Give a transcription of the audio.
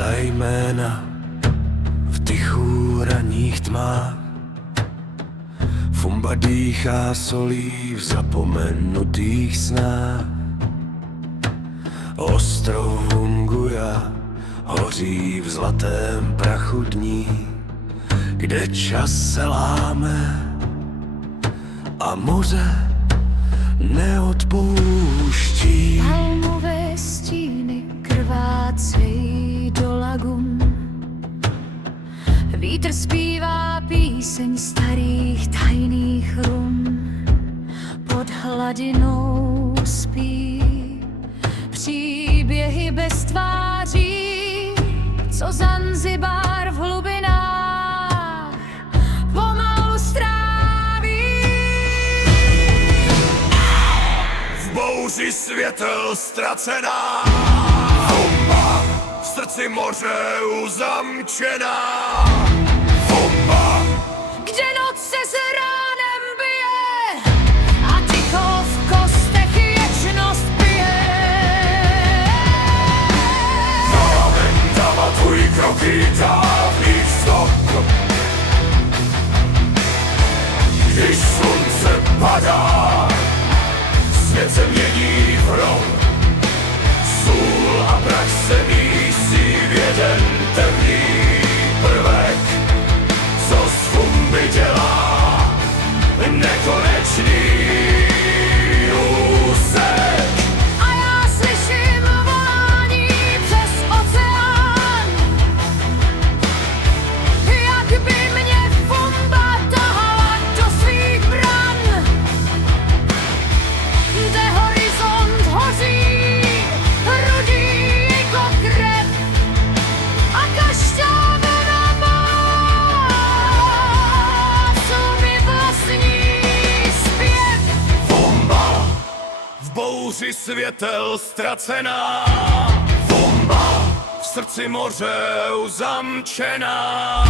ta jména v tichu ranních tmách. Fumba dýchá solí v zapomenutých snách. Ostrov Unguja hoří v zlatém prachu dní, kde čas se láme a moře neodpouští. Palmové stíny krvácejí do lagun. Vítr zpívá píseň starých tajných run. Pod hladinou spí příběhy bez tváří, co Zanzibar v hlubinách pomalu stráví. V bouři světel ztracená, Fumba v srdci moře uzamčená. Fumba, Kde noc se s ránem bije a ticho v kostech věčnost pije. pamatuj kroky dávných stop. Když slunce padá, svět se mění v hrom. Sůl a prach se mísí v jeden temný prvek, co z Fumby dělá nekonečný úsek. A já slyším volání přes oceán, jak by mě Fumba tahala do svých bran. Kde horizont hoří, rudý jako krev a každá vlna má svůj vlastní zpěv. Fumba v bouři světel ztracená, Fumba v srdci moře uzamčená.